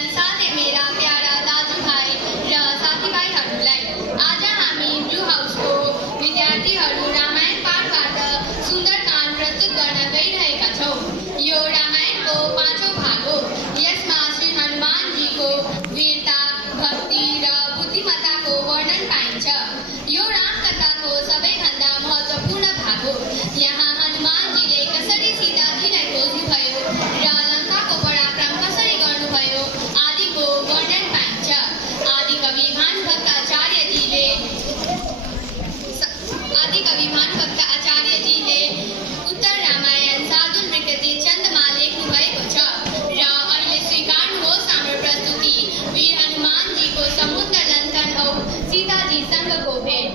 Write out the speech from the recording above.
बहन साथै मेरा प्यारा दाजुभाइ र साथीभाइहरूलाई आज हामी ब्लू हाउसको विद्यार्थीहरू रामायण पाठबाट सुन्दरकाण्ड प्रस्तुत गर्न गइरहेका छौं। यो रामायणको 5औं भाग हो। यसमा श्री हनुमानजीको वीरता, भक्ति र बुद्धिमत्ताको वर्णन पाइन्छ। यो रामकथाको सबैभन्दा महत्त्वपूर्ण भाग हो। यहाँ हनुमानजीले कसरी सीताजीलाई खोज्नुभयो र लङ्काको पराक्रम कसरी गर्नुभयो आदिको वर्णन पाइन्छ। आदिकवि भानुभक्त आचार्यजीले उत्तर रामायण साधु नृत्यति छन्दमा लेख्नु भएको छ र अहिले स्वीकार्नुहोस् हाम्रो प्रस्तुति वीर हनुमानजीको समुद्र लन्थन औ सीताजीसँगको भेट।